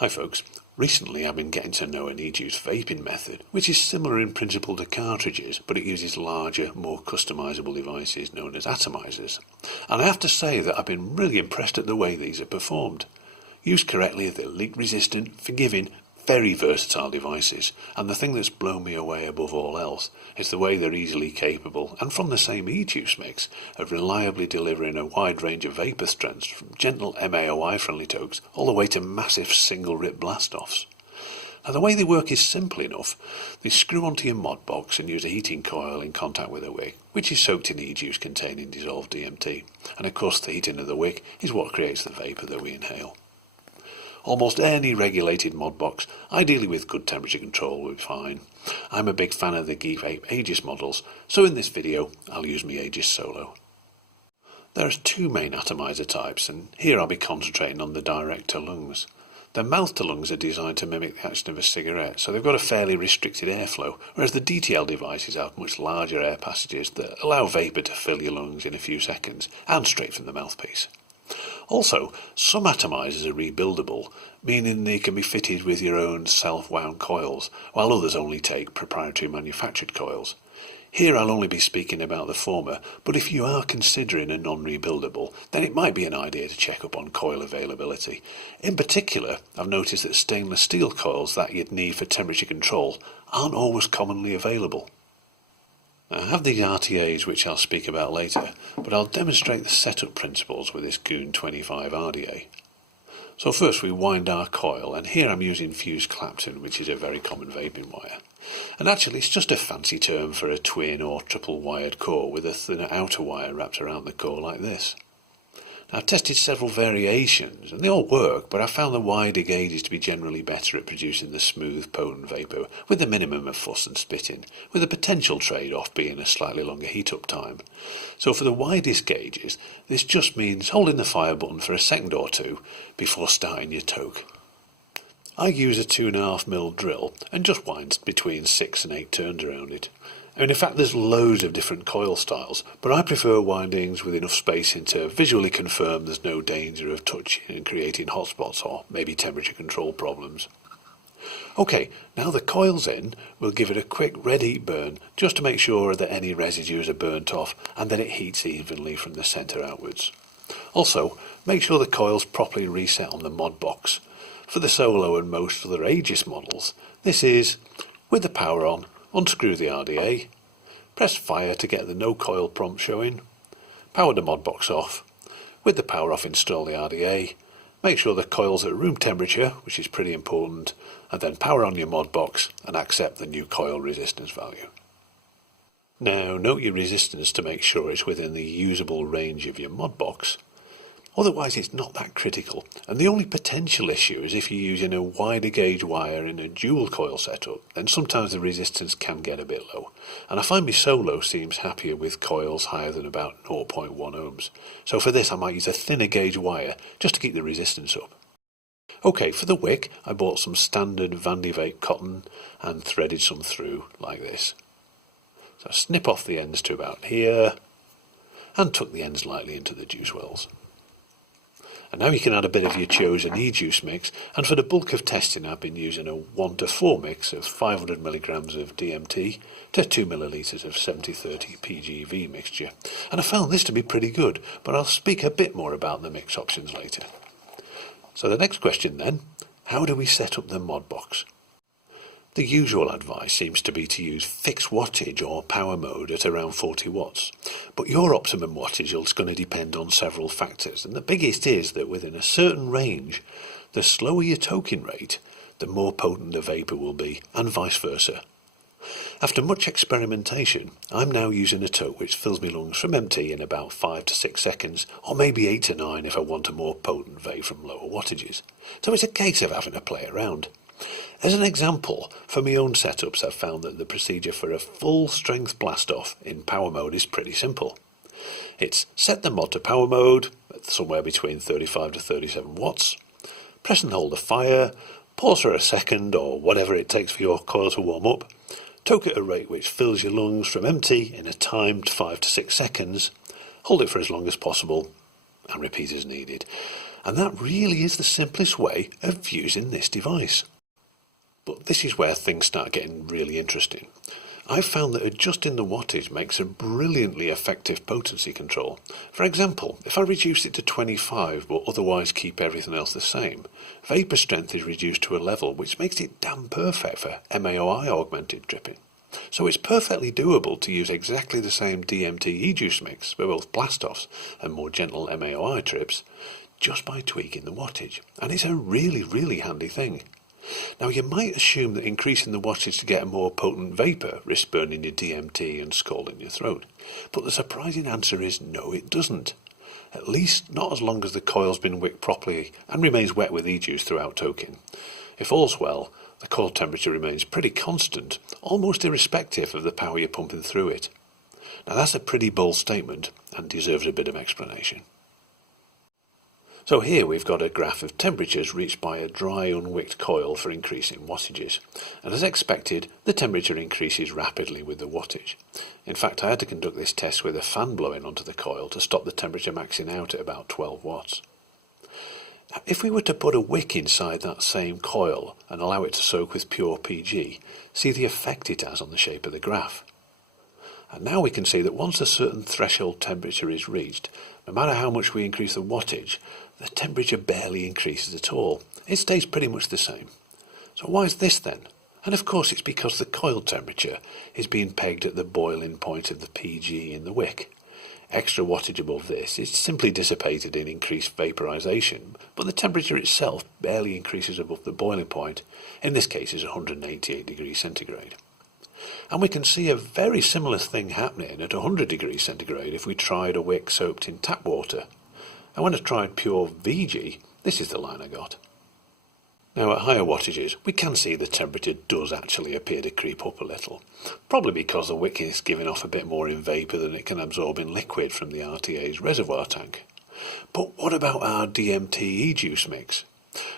Hi folks, recently I've been getting to know an Ejuice vaping method, which is similar in principle to cartridges, but it uses larger, more customizable devices known as Atomisers. And I have to say that I've been really impressed at the way these are performed. Used correctly, they're leak resistant, forgiving, very versatile devices, and the thing that's blown me away above all else is the way they're easily capable, and from the same Ejuice mix, of reliably delivering a wide range of vapour strengths from gentle MAOI friendly tokes all the way to massive single rip blast-offs. Now the way they work is simple enough. They screw onto your mod box and use a heating coil in contact with a wick, which is soaked in Ejuice containing dissolved DMT, and of course the heating of the wick is what creates the vapour that we inhale. Almost any regulated mod box, ideally with good temperature control, will be fine. I'm a big fan of the Vape Aegis models, so in this video I'll use my Aegis Solo. There are two main atomizer types, and here I'll be concentrating on the direct to lungs. The mouth to lungs are designed to mimic the action of a cigarette, so they've got a fairly restricted airflow, whereas the DTL devices have much larger air passages that allow vapour to fill your lungs in a few seconds, and straight from the mouthpiece. Also, some atomizers are rebuildable, meaning they can be fitted with your own self-wound coils, while others only take proprietary manufactured coils. Here I'll only be speaking about the former, but if you are considering a non-rebuildable, then it might be an idea to check up on coil availability. In particular, I've noticed that stainless steel coils that you'd need for temperature control aren't always commonly available. I have these RTAs which I'll speak about later, but I'll demonstrate the setup principles with this Goon 25 RDA. So first we wind our coil, and here I'm using fused Clapton, which is a very common vaping wire. And actually it's just a fancy term for a twin or triple wired core with a thinner outer wire wrapped around the core like this. Now, I've tested several variations and they all work, but I found the wider gauges to be generally better at producing the smooth, potent vapour with the minimum of fuss and spitting, with the potential trade-off being a slightly longer heat-up time. So for the widest gauges, this just means holding the fire button for a second or two before starting your toke. I use a 2.5mm drill and just wind between 6 and 8 turns around it. In fact, there's loads of different coil styles, but I prefer windings with enough spacing to visually confirm there's no danger of touching and creating hotspots or maybe temperature control problems. Okay, now the coil's in, we'll give it a quick red heat burn just to make sure that any residues are burnt off and that it heats evenly from the centre outwards. Also, make sure the coil's properly reset on the mod box. For the Solo and most other Aegis models, this is, with the power on, unscrew the RDA, press fire to get the no coil prompt showing, power the mod box off, with the power off install the RDA, make sure the coil's at room temperature, which is pretty important, and then power on your mod box and accept the new coil resistance value. Now note your resistance to make sure it's within the usable range of your mod box. Otherwise it's not that critical, and the only potential issue is if you're using a wider gauge wire in a dual coil setup, then sometimes the resistance can get a bit low, and I find my Solo seems happier with coils higher than about 0.1 ohms, so for this I might use a thinner gauge wire just to keep the resistance up. Okay, for the wick I bought some standard Vape cotton and threaded some through like this. So I snip off the ends to about here and tuck the ends lightly into the juice wells. And now you can add a bit of your chosen Ejuice mix, and for the bulk of testing I've been using a 1:4 mix of 500mg of DMT to 2ml of 70/30 PGV mixture, and I found this to be pretty good, but I'll speak a bit more about the mix options later. So the next question then, how do we set up the mod box? The usual advice seems to be to use fixed wattage or power mode at around 40 watts, but your optimum wattage is going to depend on several factors, and the biggest is that within a certain range, the slower your toking rate, the more potent the vapour will be, and vice versa. After much experimentation, I'm now using a toke which fills my lungs from empty in about 5 to 6 seconds, or maybe 8 to 9 if I want a more potent vape from lower wattages, so it's a case of having to play around. As an example, for my own setups I've found that the procedure for a full strength blast off in power mode is pretty simple. It's set the mod to power mode at somewhere between 35 to 37 watts, press and hold the fire, pause for a second or whatever it takes for your coil to warm up, toke at a rate which fills your lungs from empty in a timed 5 to 6 seconds, hold it for as long as possible and repeat as needed. And that really is the simplest way of using this device. But this is where things start getting really interesting. I've found that adjusting the wattage makes a brilliantly effective potency control. For example, if I reduce it to 25 but otherwise keep everything else the same, vapor strength is reduced to a level which makes it damn perfect for MAOI augmented dripping. So it's perfectly doable to use exactly the same DMT Ejuice mix for both blast-offs and more gentle MAOI trips just by tweaking the wattage, and it's a really handy thing. Now you might assume that increasing the wattage to get a more potent vapour risks burning your DMT and scalding your throat, but the surprising answer is no, it doesn't. At least not as long as the coil's been wicked properly and remains wet with Ejuice throughout toking. If all's well, the coil temperature remains pretty constant, almost irrespective of the power you're pumping through it. Now that's a pretty bold statement and deserves a bit of explanation. So here we've got a graph of temperatures reached by a dry unwicked coil for increasing wattages, and as expected the temperature increases rapidly with the wattage. In fact, I had to conduct this test with a fan blowing onto the coil to stop the temperature maxing out at about 12 watts. Now, if we were to put a wick inside that same coil and allow it to soak with pure PG, see the effect it has on the shape of the graph. And now we can see that once a certain threshold temperature is reached, no matter how much we increase the wattage, the temperature barely increases at all. It stays pretty much the same. So why is this then? And of course it's because the coil temperature is being pegged at the boiling point of the PG in the wick. Extra wattage above this is simply dissipated in increased vaporization, but the temperature itself barely increases above the boiling point. In this case is 188 degrees centigrade. And we can see a very similar thing happening at 100 degrees centigrade if we tried a wick soaked in tap water. And when I tried pure VG, this is the line I got. Now at higher wattages, we can see the temperature does actually appear to creep up a little, probably because the wick is giving off a bit more in vapour than it can absorb in liquid from the RTA's reservoir tank. But what about our DMT Ejuice mix?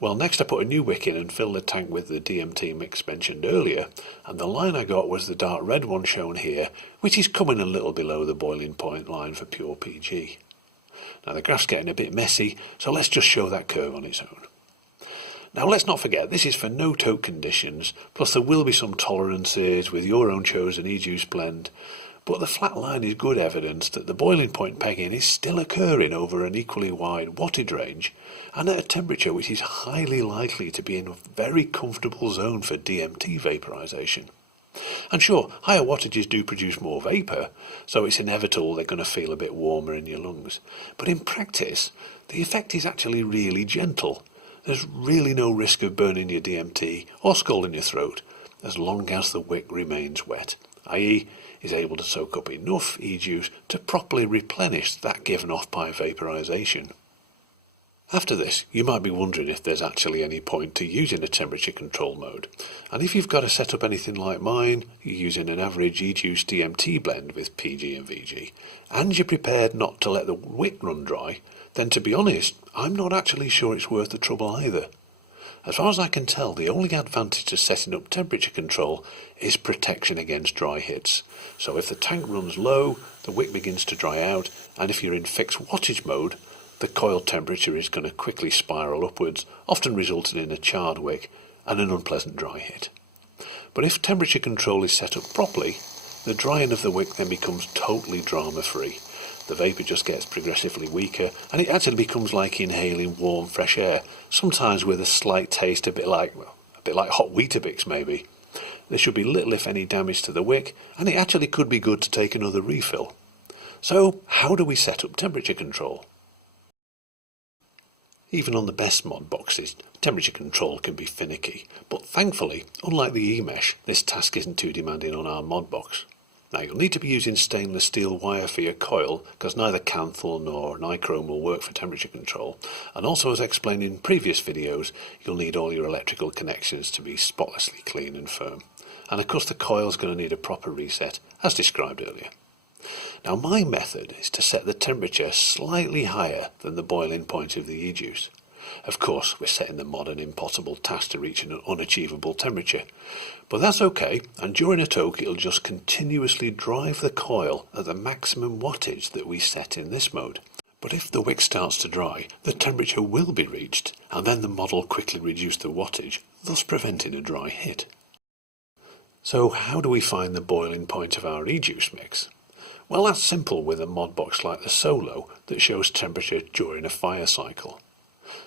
Well, next I put a new wick in and filled the tank with the DMT mix mentioned earlier, and the line I got was the dark red one shown here, which is coming a little below the boiling point line for pure PG. Now the graph's getting a bit messy, so let's just show that curve on its own. Now let's not forget, this is for no toke conditions, plus there will be some tolerances with your own chosen Ejuice blend, but the flat line is good evidence that the boiling point pegging is still occurring over an equally wide wattage range, and at a temperature which is highly likely to be in a very comfortable zone for DMT vaporization. And sure, higher wattages do produce more vapour, so it's inevitable they're going to feel a bit warmer in your lungs. But in practice, the effect is actually really gentle. There's really no risk of burning your DMT or scalding your throat, as long as the wick remains wet, i.e. is able to soak up enough Ejuice to properly replenish that given off by vaporization. After this, you might be wondering if there's actually any point to using a temperature control mode, and if you've got to set up anything like mine, you're using an average Ejuice DMT blend with PG and VG, and you're prepared not to let the wick run dry, then to be honest, I'm not actually sure it's worth the trouble either. As far as I can tell, the only advantage to setting up temperature control is protection against dry hits. So if the tank runs low, the wick begins to dry out, and if you're in fixed wattage mode, the coil temperature is going to quickly spiral upwards, often resulting in a charred wick and an unpleasant dry hit. But if temperature control is set up properly, the drying of the wick then becomes totally drama-free. The vapour just gets progressively weaker, and it actually becomes like inhaling warm, fresh air, sometimes with a slight taste a bit like hot Weetabix maybe. There should be little if any damage to the wick, and it actually could be good to take another refill. So, how do we set up temperature control? Even on the best mod boxes, temperature control can be finicky, but thankfully, unlike the eMesh, this task isn't too demanding on our mod box. Now you'll need to be using stainless steel wire for your coil, because neither Canthal nor nichrome will work for temperature control, and also as explained in previous videos, you'll need all your electrical connections to be spotlessly clean and firm. And of course the coil's going to need a proper reset, as described earlier. Now my method is to set the temperature slightly higher than the boiling point of the Ejuice. Of course, we're setting the mod an impossible task to reach an unachievable temperature, but that's okay, and during a toke it'll just continuously drive the coil at the maximum wattage that we set in this mode. But if the wick starts to dry, the temperature will be reached, and then the mod will quickly reduce the wattage, thus preventing a dry hit. So how do we find the boiling point of our Ejuice mix? Well, that's simple with a mod box like the Solo that shows temperature during a fire cycle.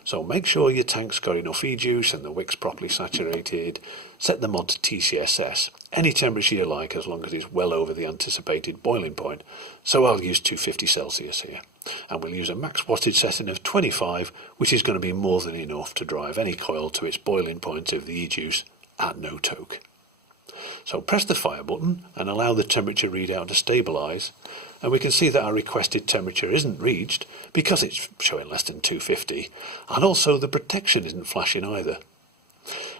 So make sure your tank's got enough Ejuice and the wick's properly saturated. Set the mod to TCSS, any temperature you like as long as it's well over the anticipated boiling point. So I'll use 250 Celsius here. And we'll use a max wattage setting of 25, which is going to be more than enough to drive any coil to its boiling point of the Ejuice at no toke. So press the fire button and allow the temperature readout to stabilise, and we can see that our requested temperature isn't reached because it's showing less than 250, and also the protection isn't flashing either.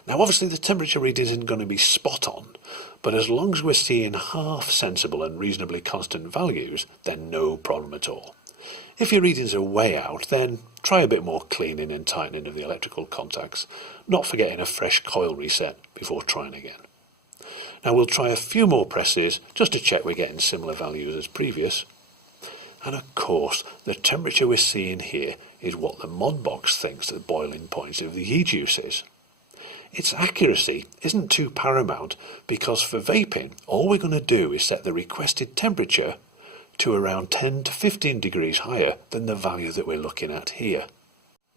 Now obviously the temperature reading isn't going to be spot on, but as long as we're seeing half sensible and reasonably constant values, then no problem at all. If your readings are way out, then try a bit more cleaning and tightening of the electrical contacts, not forgetting a fresh coil reset before trying again. Now we'll try a few more presses just to check we're getting similar values as previous. And of course, the temperature we're seeing here is what the mod box thinks the boiling point of the Ejuice is. Its accuracy isn't too paramount because for vaping, all we're going to do is set the requested temperature to around 10 to 15 degrees higher than the value that we're looking at here.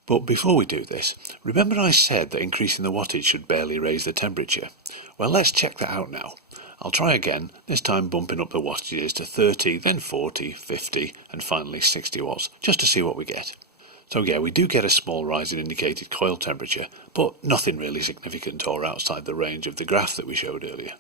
But before we do this, remember I said that increasing the wattage should barely raise the temperature? Well, let's check that out now. I'll try again, this time bumping up the wattages to 30, then 40, 50 and finally 60 watts, just to see what we get. So yeah, we do get a small rise in indicated coil temperature, but nothing really significant or outside the range of the graph that we showed earlier.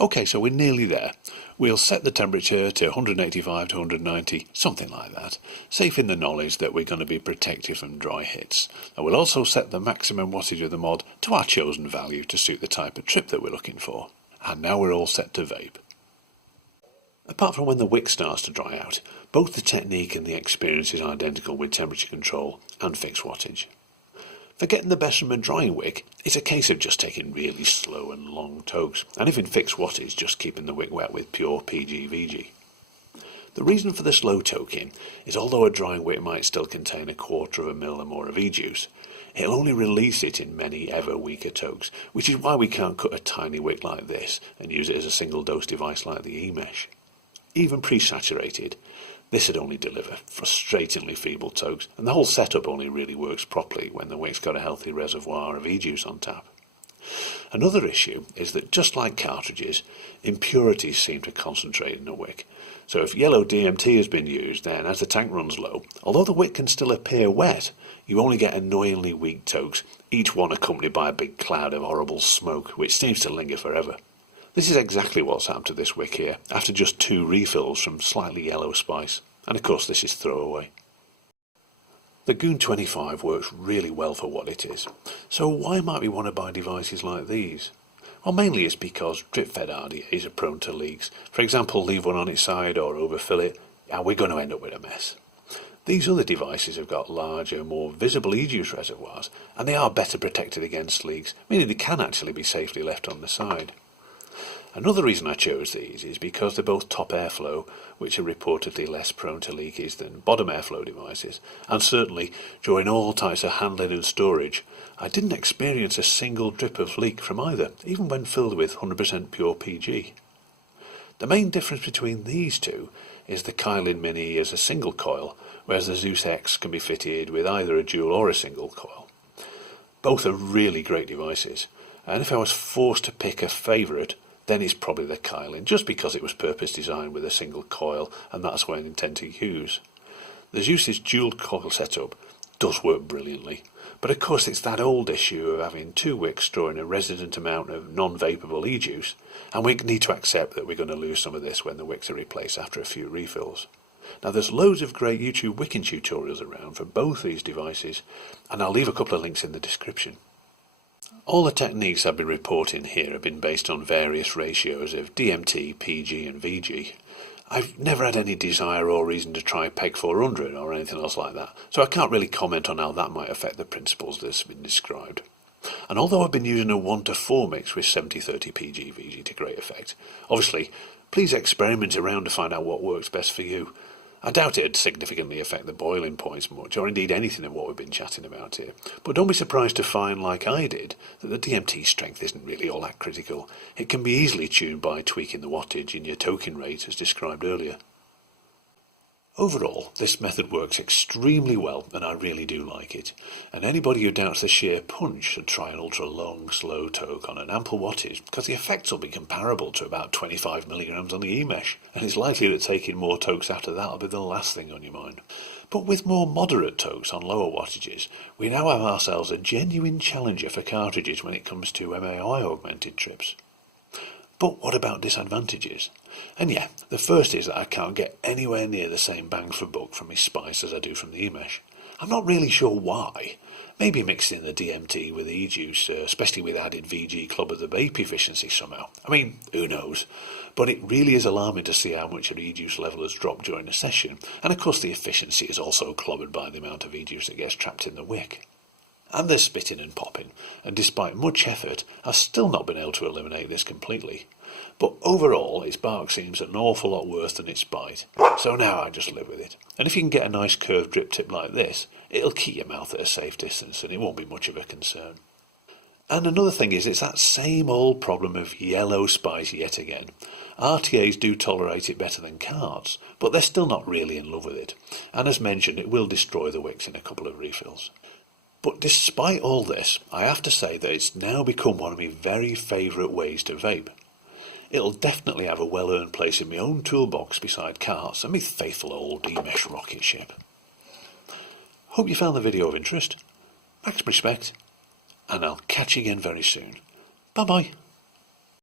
Okay, so we're nearly there. We'll set the temperature to 185 to 190, something like that, safe in the knowledge that we're going to be protected from dry hits. And we'll also set the maximum wattage of the mod to our chosen value to suit the type of trip that we're looking for. And now we're all set to vape. Apart from when the wick starts to dry out, both the technique and the experience is identical with temperature control and fixed wattage. For getting the best from a drying wick, it's a case of just taking really slow and long tokes, and if in fixed wattage, just keeping the wick wet with pure PG/VG. The reason for the slow toking is although a drying wick might still contain 1/4 of a mil or more of Ejuice, it'll only release it in many ever weaker tokes, which is why we can't cut a tiny wick like this and use it as a single dose device like the E-Mesh. Even pre-saturated, this would only deliver frustratingly feeble tokes, and the whole setup only really works properly when the wick's got a healthy reservoir of Ejuice on tap. Another issue is that just like cartridges, impurities seem to concentrate in a wick. So if yellow DMT has been used, then as the tank runs low, although the wick can still appear wet, you only get annoyingly weak tokes, each one accompanied by a big cloud of horrible smoke, which seems to linger forever. This is exactly what's happened to this wick here, after just 2 refills from slightly yellow spice, and of course this is throwaway. The Goon 25 works really well for what it is, so why might we want to buy devices like these? Well, mainly it's because drip-fed RDAs are prone to leaks. For example, leave one on its side or overfill it, and we're going to end up with a mess. These other devices have got larger, more visible Ejuice reservoirs, and they are better protected against leaks, meaning they can actually be safely left on the side. Another reason I chose these is because they're both top airflow, which are reportedly less prone to leakage than bottom airflow devices, and certainly during all types of handling and storage, I didn't experience a single drip of leak from either, even when filled with 100% pure PG. The main difference between these two is the Kylin Mini is a single coil, whereas the Zeus X can be fitted with either a dual or a single coil. Both are really great devices, and if I was forced to pick a favourite, then it's probably the Kylin, just because it was purpose designed with a single coil, and that's what I intend to use. The Zeus's dual coil setup does work brilliantly, but of course it's that old issue of having 2 wicks storing a resident amount of non-vapable Ejuice, and we need to accept that we're going to lose some of this when the wicks are replaced after a few refills. Now there's loads of great YouTube wicking tutorials around for both these devices, and I'll leave a couple of links in the description. All the techniques I've been reporting here have been based on various ratios of DMT, PG and VG. I've never had any desire or reason to try PEG 400 or anything else like that, so I can't really comment on how that might affect the principles that's been described. And although I've been using a 1:4 mix with 70-30 PG VG to great effect, obviously please experiment around to find out what works best for you. I doubt it'd significantly affect the boiling points much, or indeed anything of what we've been chatting about here. But don't be surprised to find, like I did, that the DMT strength isn't really all that critical. It can be easily tuned by tweaking the wattage in your token rate as described earlier. Overall, this method works extremely well, and I really do like it. And anybody who doubts the sheer punch should try an ultra-long, slow toke on an ample wattage, because the effects will be comparable to about 25 milligrams on the E-mesh, and it's likely that taking more tokes after that will be the last thing on your mind. But with more moderate tokes on lower wattages, we now have ourselves a genuine challenger for cartridges when it comes to MAI-augmented trips. But what about disadvantages? And yeah, the first is that I can't get anywhere near the same bang for buck from my spice as I do from the E-mesh. I'm not really sure why. Maybe mixing the DMT with Ejuice, especially with added VG Club of the Vape efficiency somehow. I mean, who knows? But it really is alarming to see how much your Ejuice level has dropped during a session, and of course the efficiency is also clobbered by the amount of Ejuice that gets trapped in the wick. And there's spitting and popping, and despite much effort, I've still not been able to eliminate this completely. But overall, its bark seems an awful lot worse than its bite, so now I just live with it. And if you can get a nice curved drip tip like this, it'll keep your mouth at a safe distance and it won't be much of a concern. And another thing is, it's that same old problem of yellow spice yet again. RTAs do tolerate it better than carts, but they're still not really in love with it. And as mentioned, it will destroy the wicks in a couple of refills. But despite all this, I have to say that it's now become one of my very favourite ways to vape. It'll definitely have a well-earned place in my own toolbox beside carts and my faithful old E-mesh rocket ship. Hope you found the video of interest. Max respect, and I'll catch you again very soon. Bye bye.